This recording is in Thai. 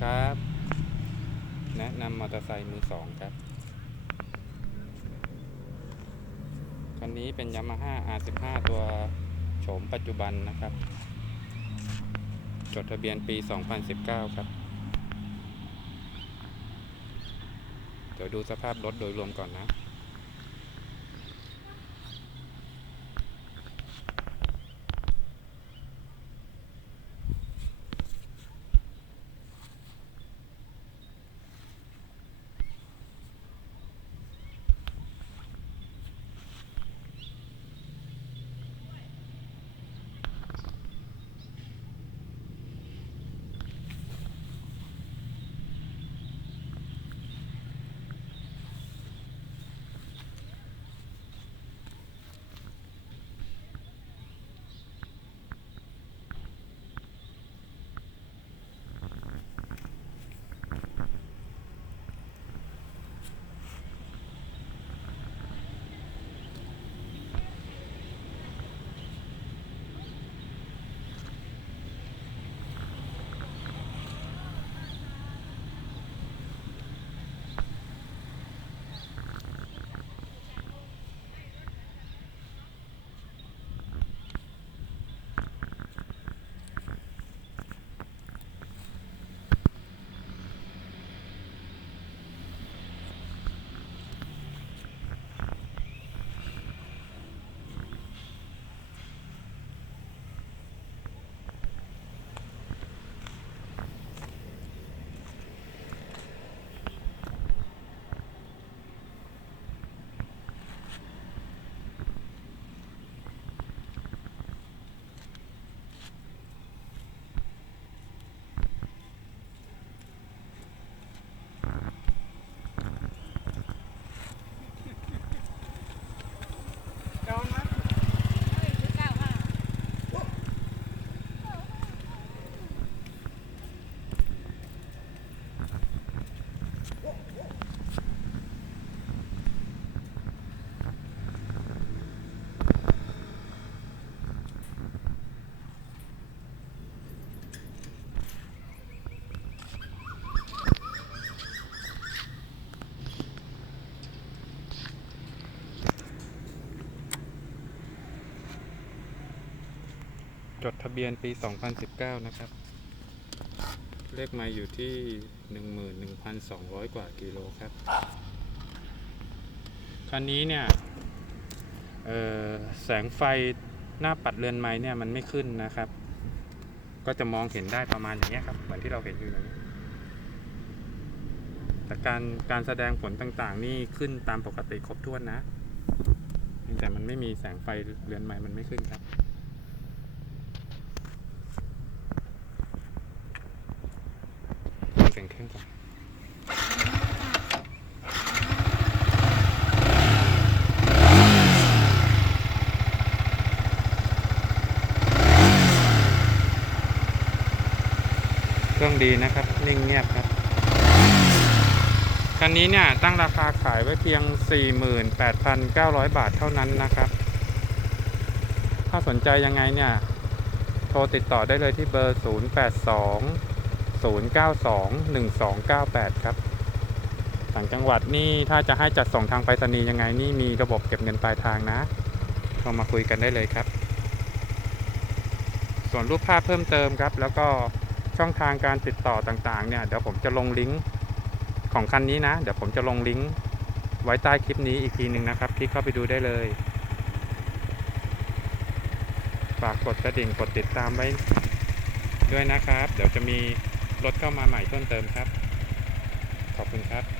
ครับ แนะนำมอเตอร์ไซค์มือสองครับ คันนี้เป็น Yamaha R15 ตัวโฉมปัจจุบันนะครับ จดทะเบียนปี 2019 ครับ เดี๋ยวดูสภาพรถโดยรวมก่อนนะ จดทะเบียนปี 2019 นะครับ เลขไมาอยู่ที่ 11,200 กว่ากิโลครับ คันนี้เนี่ยแสงไฟหน้าปัดเรือนไม้เนี่ยมันไม่ขึ้นนะครับ ก็จะมองเห็นได้ประมาณอย่างเงี้ครับ เหมือนที่เราเห็นอยู่นี้แต่การการแสดงผลต่างๆ นี่ขึ้นตามปกติครบถ้วนนะแต่มันไม่มีแสงไฟเรือนไม้มันไม่ขึ้นครับ ฟังเครื่องก่อนเครื่องดีนะครับ นิ่งเงียบครับคันนี้เนี่ยตั้งราคาขายไว้เพียง 48,900 บาทเท่านั้นนะครับ ถ้าสนใจยังไงเนี่ย โทรติดต่อได้เลยที่เบอร์ 082 092-1298 ครับต่างจังหวัดนี่ถ้าจะให้จัดส่งทางไปรษณีย์ยังไงนี่มีระบบเก็บเงินปลายทางนะโทรมาคุยกันได้เลยครับ ส่วนรูปภาพเพิ่มเติมครับ แล้วก็ช่องทางการติดต่อต่างๆเนี่ยเดี๋ยวผมจะลงลิงก์ของคันนี้นะ เดี๋ยวผมจะลงลิงก์ไว้ใต้คลิปนี้อีกทีหนึ่งนะครับคลิกเข้าไปดูได้เลยฝากกดกระดิ่งกดติดตามไว้ด้วยนะครับ เดี๋ยวจะมี รถเข้ามาใหม่เพิ่มเติมครับ ขอบคุณครับ